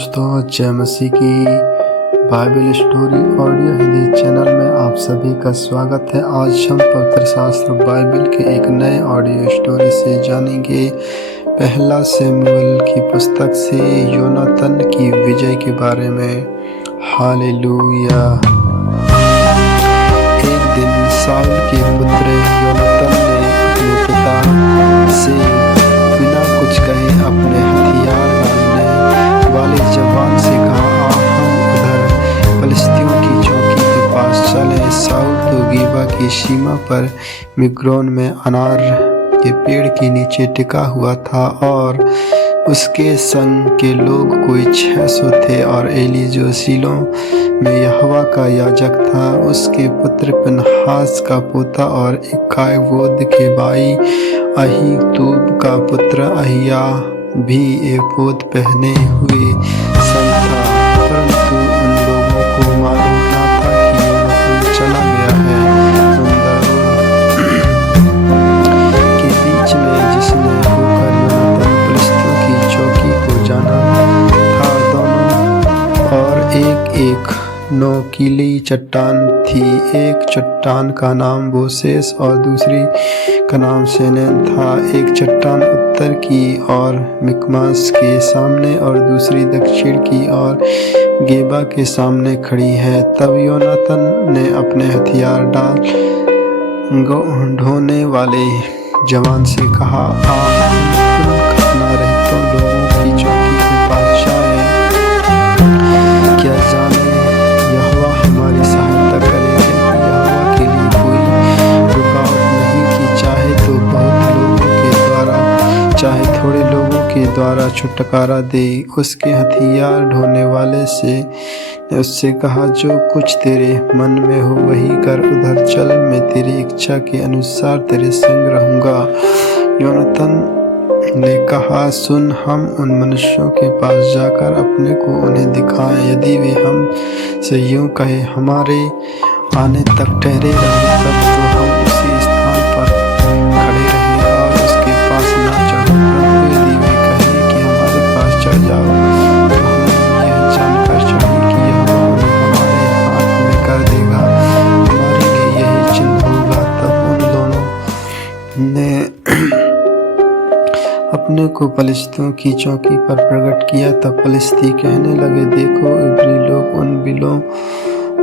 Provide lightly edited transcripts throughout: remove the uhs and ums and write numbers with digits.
दोस्तों, जय मसीह की Bible story audio Hindi channel में आप सभी का स्वागत है। आज हम पवित्र शास्त्र बाइबल के एक नए ऑडियो स्टोरी से जानेंगे। पहला शमूएल की पुस्तक से योनातन की विजय के बारे में। हालेलुया। एक दिन शाऊल के पुत्र योनातन ने अपने पिता से बिना कुछ कहे अपने हथियार डालने वाले जवान से कहा, हम उधर फलिस्तियों की चौकी के पास चले। शाऊल तो गिबा की सीमा पर मिग्रोन में अनार के पेड़ के नीचे टिका हुआ था और उसके संग के लोग कोई 600 थे। और एली जो शीलो में यहोवा का याजक था, उसके पुत्र पिनहास का पोता और इक्काबोद के भाई अहीतूब का पुत्र अहिया भी एपोद पहने हुए संग था। परंतु उन लोगों को मालूम न था कि योनातन चला गया है के बीच में, जिसने होकर योनातन फलिस्तियों की चौकी को जाना था। दोनों और एक नोकीली चट्टान थी। एक चट्टान का नाम बोसेस और दूसरी का नाम सेनेन था। एक चट्टान उत्तर की ओर मिकमास के सामने और दूसरी दक्षिण की ओर गेबा के सामने खड़ी है। तब योनातन ने अपने हथियार डाल ढोने वाले जवान से कहा, खतना रहितों लोगों की चौकी के पास जाए। क्या जाने यहोवा हमारी सहायता करे, क्योंकि यहोवा के लिए कोई रुकावट नहीं कि चाहे तो बहुत लोगों के द्वारा चाहे थोड़े लोगों के द्वारा छुटकारा दे। उसके हथियार ढोने वाले से उससे कहा, जो कुछ तेरे मन में हो वही कर, उधर चल, मैं तेरी इच्छा के अनुसार तेरे संग रहूंगा। योनातन ने कहा, सुन, हम उन मनुष्यों के पास जाकर अपने को उन्हें दिखाएं। यदि वे हम से यूं कहे, हमारे आने तक ठहरे रहो, तब तो हम उसी स्थान पर खड़े रहे और उसके पास न चढ़ो। परंतु यदि वे कहें कि हमारे पास चढ़ जाओ, तो हम यह जानकर चढ़ें कि यहोवा उन्हें हमारे हाथ में कर देगा। हमारे लिए यही चिन्ह होगा। तब उन दोनों ने अपने को फलिस्तियों की चौकी पर प्रकट किया। तब फलिस्ती कहने लगे, देखो, इब्री लोग उन बिलों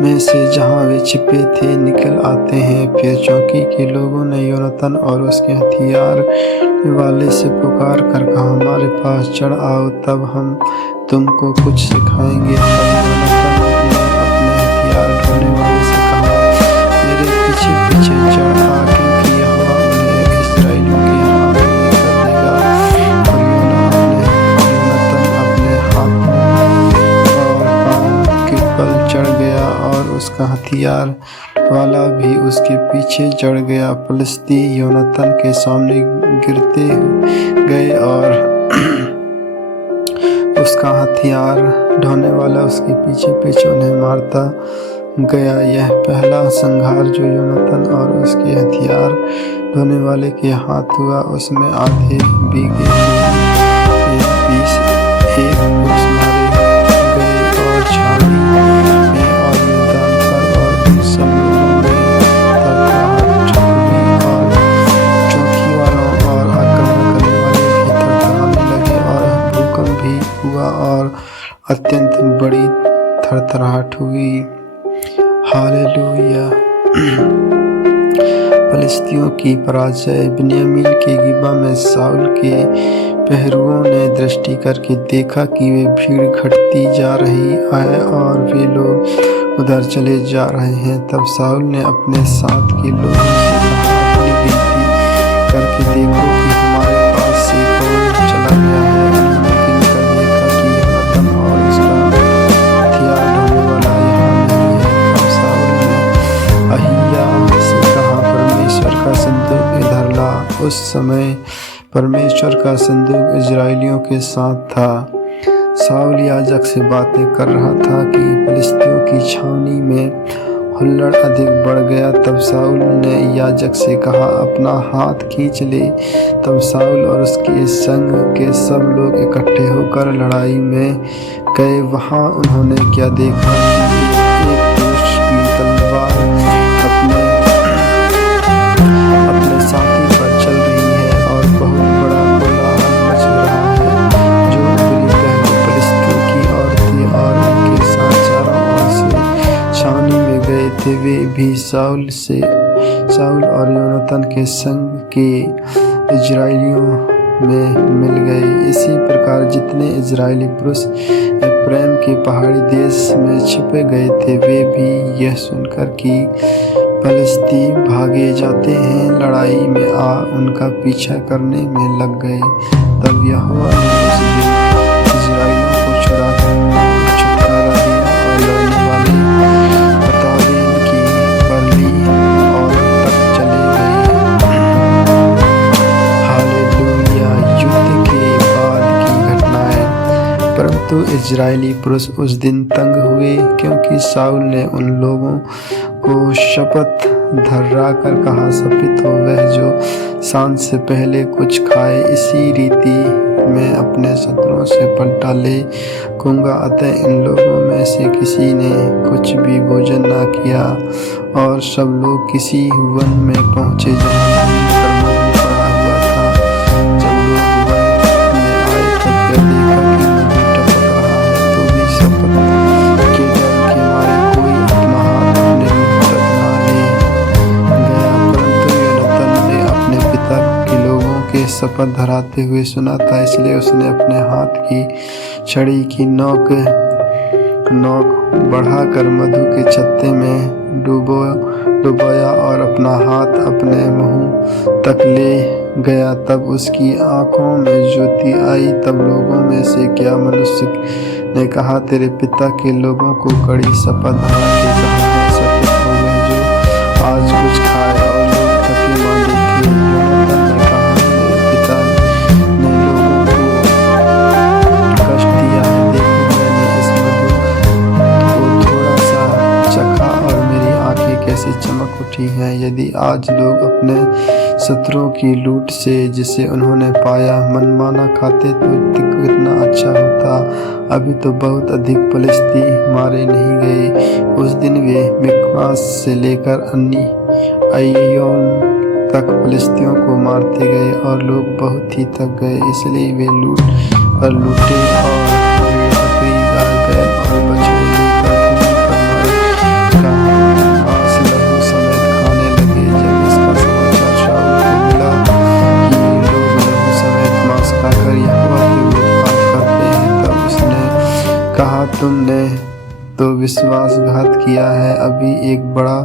में से जहाँ वे छिपे थे निकल आते हैं। फिर चौकी के लोगों ने योनातन और उसके हथियार वाले से पुकार कर कहा, हमारे पास चढ़ आओ, तब हम तुमको कुछ सिखाएंगे। तब योनातन ने अपने हथियार ढोने वाले से कहा, मेरे पीछे पीछे चढ़ आ, क्योंकि यहोवा उन्हें इस्राएलियों के हाथ में कर देगा। और योनातन अपने हाथ और पाँव के बल चढ़ गया और उसका हथियार वाला भी उसके पीछे चढ़ गया। फलिस्ती योनातन के सामने गिरते गए और उसका हथियार ढोने वाला उसके पीछे पीछे उन्हें मारता गया। यह पहला संहार जो योनातन और उसके हथियार ढोने वाले के हाथ हुआ, उसमें आधे बीघे 20 एक पुरुष मारे गए और छावनी में और मैदान पर और उन सब लोगों में थरथराहट हुई और चौकी वालों और आक्रमण करने वाले भी थरथराने लगे और भूकंप भी हुआ और अत्यंत बड़ी थरथराहट हुई। हालेलुया। फलिस्तियों की पराजय। बिन्यामीन के गिबा में शाऊल के पहरुओं ने दृष्टि करके देखा कि वे भीड़ घटती जा रही है और वे लोग उधर चले जा रहे हैं। तब शाऊल ने अपने साथ के लोगों से कहा, अपनी गिनती करके देखो कि हमारे पास से कौन चला गया है। उन्होंने गिनकर देखा कि योनातन और उसका हथियार ढोने वाला यहाँ नहीं है। तब शाऊल ने अहिया से कहा, परमेश्वर का संदूक इधर ला। उस समय परमेश्वर का संदूक इजराइलियों के साथ था। शाऊल याजक से बातें कर रहा था कि फलिस्तियों की छावनी में हुल्लड़ अधिक बढ़ गया। तब शाऊल ने याजक से कहा, अपना हाथ खींच ले। तब शाऊल और उसके संग के सब लोग इकट्ठे होकर लड़ाई में गए। वहां उन्होंने क्या देखा कि एक पुरुष की तलवार अपने साथी पर चल रही है और बहुत बड़ा कोलाहल मच रहा है। जो बुरी पहले फलिश्तियों की औरतें और उनके साथ चारों ओर से छावनी में गए थे, वे भी शाऊल और योनातान के संग के इजराइलियों में मिल गए। इसी प्रकार जितने इजरायली पुरुष एप्रैम के पहाड़ी देश में छिपे गए थे, वे भी यह सुनकर कि फलिश्ती भागे जाते हैं, लड़ाई में आ उनका पीछा करने में लग गए। तब यहोवा ने उस दिन इजराइलियों को छुटकारा दिया और लड़ने वाले बतावेन की परली और तक चले गए। हालेलुया। युद्ध के बाद की घटनाएं। परंतु इजरायली पुरुष उस दिन तंग हुए, क्योंकि शाऊल ने उन लोगों को शपथ धर्रा कर कहा, शपित हो वह जो सांझ से पहले कुछ खाए, इसी रीति मैं अपने शत्रुओं से पलटा ले कहूँगा। अतः इन लोगों में से किसी ने कुछ भी भोजन न किया और सब लोग किसी वन में पहुँचे जहाँ मधु पड़ा हुआ था। जब लोग वन में आए तब यह देखा कि मधु टपक रहा है, तो भी शपथ के डर के मारे कोई अपना हाथ अपने मुँह तक न ले गया। परंतु योनातान ने अपने पिता के लोगों के शपथ धराते हुए सुना था, इसलिए उसने अपने हाथ की छड़ी की नोक बढ़ाकर मधु के छत्ते में डुबोया और अपना हाथ अपने मुंह तक ले गया। तब उसकी आंखों में ज्योति आई। तब लोगों में से क्या मनुष्य ने कहा, तेरे पिता के लोगों को कड़ी शपथ धरा के कहा है, शपित हो वह जो आज कुछ खाए। और लोग थके मांदे थे। योनातान ने कहा, मेरे पिता ने लोगों को कष्ट दिया है। देखो, मैंने इस मधु को थोड़ा सा चखा और मेरी आंखें कैसी चमक उठी हैं। यदि आज लोग अपने शत्रुओं की लूट से जिसे उन्होंने पाया मनमाना खाते तो कितना अच्छा होता। अभी तो बहुत अधिक फलिश्ती मारे नहीं गए। उस दिन वे मिकमास से लेकर अय्योन तक फलिश्तियों को मारते गए और लोग बहुत ही थक गए, इसलिए वे लूटे और बकरी, गाय, बैल और बछड़े लेकर भूमि पर मार का मांस लहू समेत खाने लगे। जब इसका समाचार शाऊल को मिला कि लोग लहू समेत मांस खाकर यहोवा की उत्पात करते हैं, तब उसने कहा, तुमने तो विश्वासघात किया है। अभी एक बड़ा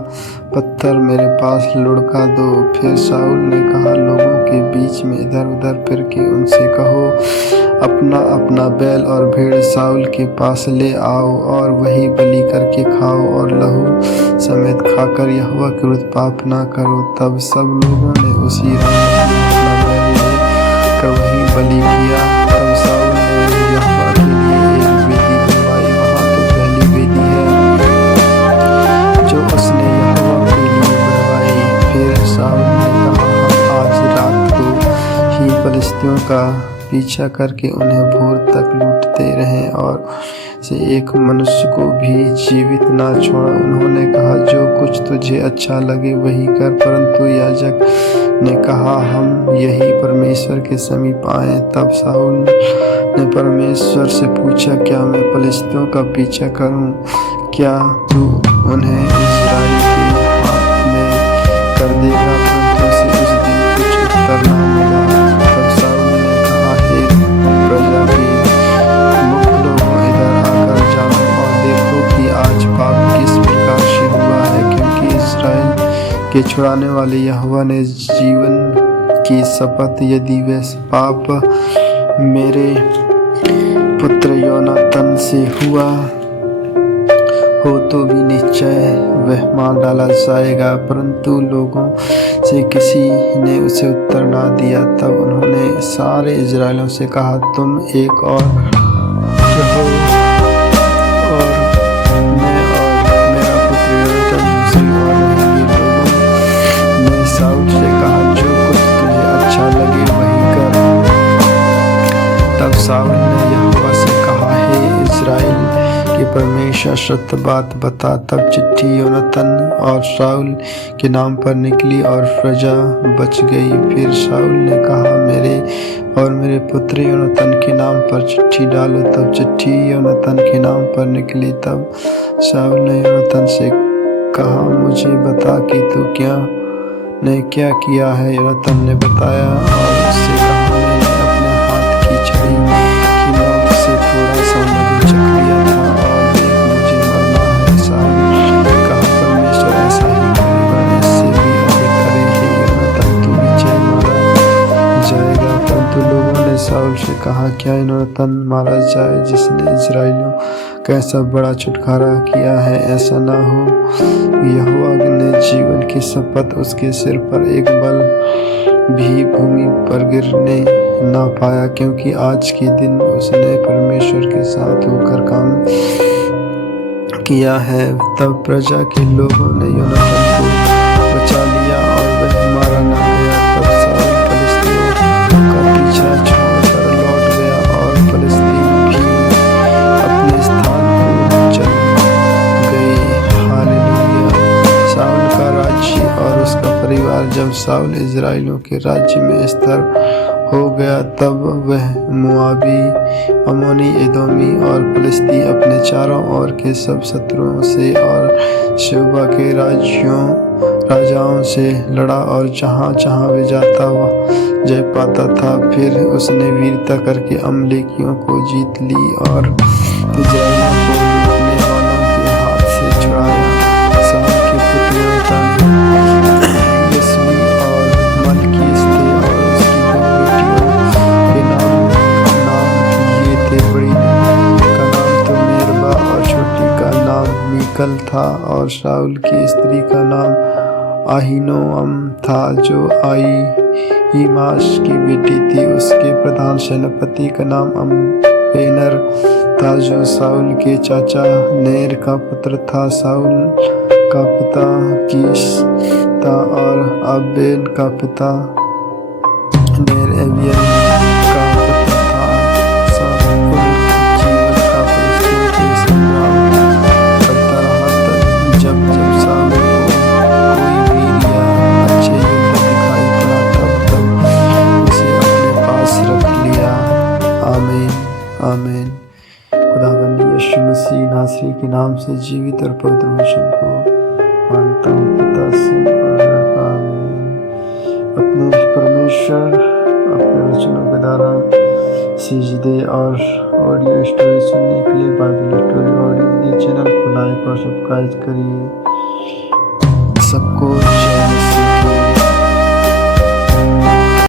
पत्थर मेरे पास लुढ़का दो। फिर शाऊल ने कहा, लोगों के बीच में इधर उधर फिर के उनसे कहो, अपना अपना बैल और भेड़ शाऊल के पास ले आओ और वही बलि करके खाओ और लहू समेत खाकर यहोवा के विरुद्ध पाप न करो। तब सब लोगों ने उसी रात अपना बैल लेकर वही बलि किया। तब शाऊल ने यहोवा के लिए एक वेदी बनवाई। वहाँ तो पहली वेदी है जो उसने यहोवा के लिए बनवाई। फिर शाऊल ने कहा, हम आज रात को ही फलिश्तियों का पीछा करके उन्हें भोर तक लूटते रहें और से एक मनुष्य को भी जीवित ना छोड़ा। उन्होंने कहा, जो कुछ तुझे अच्छा लगे वही कर। परंतु याजक ने कहा, हम यही परमेश्वर के समीप आए। तब शाऊल ने परमेश्वर से पूछा, क्या मैं फलिश्तियों का पीछा करूं? क्या तू उन्हें इस्राएल के हाथ में कर देगा? परंतु उसे उस दिन कुछ उत्तर न मिला। तब शाऊल ने कहा, हे प्रजा के मुख्य लोगों, इधर आकर जानो और देखो कि आज पाप किस प्रकार से हुआ है, क्योंकि इस्राएल के छुड़ाने वाले यहोवा ने जीवन की शपथ, यदि वह पाप मेरे पुत्र योनातान से हुआ हो तो भी निश्चय वह मार डाला जाएगा। परंतु लोगों से किसी ने उसे उत्तर ना दिया। तब उन्होंने सारे इजरायलियों से कहा, तुम एक और रहो और मैं और मेरा पुत्र योनातान हमेशा सत्य बात बता। तब चिट्ठी योनातान और शाऊल के नाम पर निकली और प्रजा बच गई। फिर शाऊल ने कहा, मेरे और मेरे पुत्र योनातान के नाम पर चिट्ठी डालो। तब चिट्ठी योनातान के नाम पर निकली। तब शाऊल ने योनातान से कहा, मुझे बता कि तू क्या किया है। योनातान ने बताया और उससे कहा, मैंने अपने हाथ की छड़ी की नोक से थोड़ा सा मधु चख लिया था और देख मुझे मरना है। शाऊल ने कहा, परमेश्वर ऐसा ही करेगा, इससे भी अधिक करे। हे योनातान, तू निश्चय मारा जाएगा। परंतु लोगों ने शाऊल से कहा, क्या योनातान मारा जाए जिसने इस्राएलियों का ऐसा बड़ा छुटकारा किया है? ऐसा न हो। यहोवा ने जीवन की शपथ, उसके सिर पर एक बल भी भूमि पर गिरने न पाया, क्योंकि आज के दिन उसने परमेश्वर के साथ होकर काम किया है। तब प्रजा के लोगों ने योनातान को बचा लिया और वह मारा न गया। तब शाऊल फिलिस्तीयों का पीछा छोड़कर लौट गया और फिलिस्ती भी अपने स्थान को चल गए। हालेलुया। शाऊल का राज्य और उसका परिवार। जब शाऊल इस्राएलियों के राज्य में स्थिर हो गया, तब वह मोआबी, अम्मोनी, एदोमी और फिलिस्ती अपने चारों ओर के सब शत्रुओं से और शोबा के राजाओं से लड़ा और जहाँ जहाँ वे जाता वह जय पाता था। फिर उसने वीरता करके अमलेकियों को जीत ली और इस्राएलियों को लूटने वालों के हाथ से छुड़ाया। शाऊल के पुत्र योनातान यिश्वी और मल्कीस थे और उसकी दो बेटियों के नाम ये थे। बड़ी का नाम तो मेरबा और छोटी का नाम मीकल था। और शाऊल की स्त्री का नाम अहीनोअम था, जो अहीमास की बेटी थी। उसके प्रधान सेनापति का नाम अबनेर था, जो शाऊल के चाचा नेर का पुत्र था। शाऊल का पिता कीश था और अबनेर का पिता नेर एबियल का पुत्र था। शाऊल जीवन का फिलिस्तियों के संग्राम करता रहा। जब शाऊल को कोई वीर या अच्छे योद्धा दिखाई पड़ा, तब उसे अपने पास रख लिया। आमीन आमीन। खुदावंद यीशु मसीह नासरी के नाम से जीवित और पवित्र वचन को मानता हूँ, पिता सुन और आमीन। अपने परमेश्वर अपने वचनों के द्वारा सीजदे और ऑडियो स्टोरी सुनने के लिए बाइबल स्टोरी ऑडियो चैनल को लाइक और सब्सक्राइब करिए। सबको